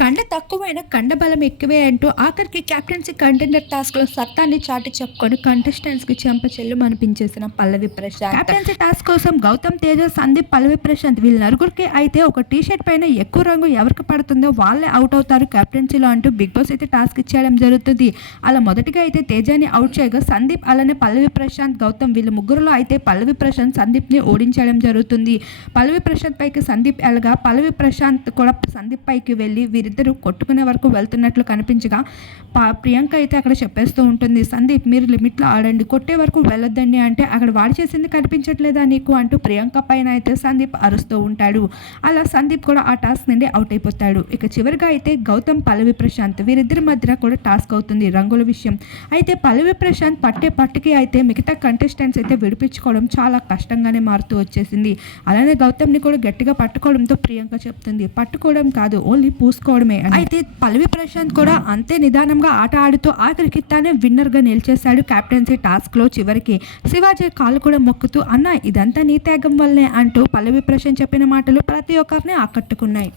కండ తక్కువైన కండ బలం ఎక్కువే అంటూ ఆఖరికి కెప్టెన్సీ కంటెండర్ టాస్క్లో సత్తాన్ని చాటి చెప్పుకొని కంటెస్టెంట్స్కి చెంప చెల్లు అనిపించేసిన పల్లవి ప్రశాంత్. కెప్టెన్సీ టాస్క్ కోసం గౌతమ్ తేజ సందీప్ పల్లవి ప్రశాంత్ వీళ్ళ నలుగురికి అయితే ఒక టీ షర్ట్ పైన ఎక్కువ రంగు ఎవరికి పడుతుందో వాళ్ళే అవుట్ అవుతారు కెప్టెన్సీలో అంటూ బిగ్ బాస్ అయితే టాస్క్ ఇచ్చేయడం జరుగుతుంది. అలా మొదటిగా అయితే తేజాని అవుట్ చేయగా సందీప్ అలానే పల్లవి ప్రశాంత్ గౌతమ్ వీళ్ళ ముగ్గురులో అయితే పల్లవి ప్రశాంత్ సందీప్ని ఓడించడం జరుగుతుంది. పల్లవి ప్రశాంత్ పైకి సందీప్ ఎలాగా పల్లవి ప్రశాంత్ కూడా సందీప్ పైకి వెళ్ళి వీరిద్దరూ కొట్టుకునే వరకు వెళ్తున్నట్లు కనిపించగా పా- ప్రియాంక అయితే అక్కడ చెప్పేస్తూ ఉంటుంది సందీప్ మీరు లిమిట్లో ఆడండి కొట్టే వరకు వెళ్ళొద్దండి అంటే అక్కడ వాడు చేసింది కనిపించట్లేదా నీకు? అంటూ ప్రియాంక పైన అయితే సందీప్ అరుస్తూ ఉంటాడు. అలా సందీప్ కూడా ఆ టాస్క్ నుండి అవుట్ అయిపోతాడు. ఇక చివరిగా అయితే గౌతమ్ పల్లవి ప్రశాంత్ వీరిద్దరి మధ్య కూడా టాస్క్ అవుతుంది రంగుల విషయం. అయితే పల్లవి ప్రశాంత్ పట్టే పట్టుకి అయితే మిగతా కంటెస్టెంట్స్ అయితే విడిపించుకోవడం చాలా కష్టంగానే మారుతూ వచ్చేసింది. అలానే గౌతమ్ని కూడా గట్టిగా పట్టుకోవడంతో ప్రియాంక చెప్తుంది పట్టుకోవడం కాదు ఓన్లీ పూసుకోవడం చేసుకోవడమే అయితే పల్లవి ప్రశాంత్ కూడా అంతే నిదానంగా ఆట ఆడుతూ ఆఖరికి తానే విన్నర్గా నిలిచేశాడు కెప్టెన్సీ టాస్క్లో చివరికి. శివాజీ కాళ్ళు కూడా మొక్కుతూ అన్న ఇదంతా నీ త్యాగం వల్లనే అంటూ పల్లవి ప్రశాంత్ చెప్పిన మాటలు ప్రతి ఒక్కరిని ఆకట్టుకున్నాయి.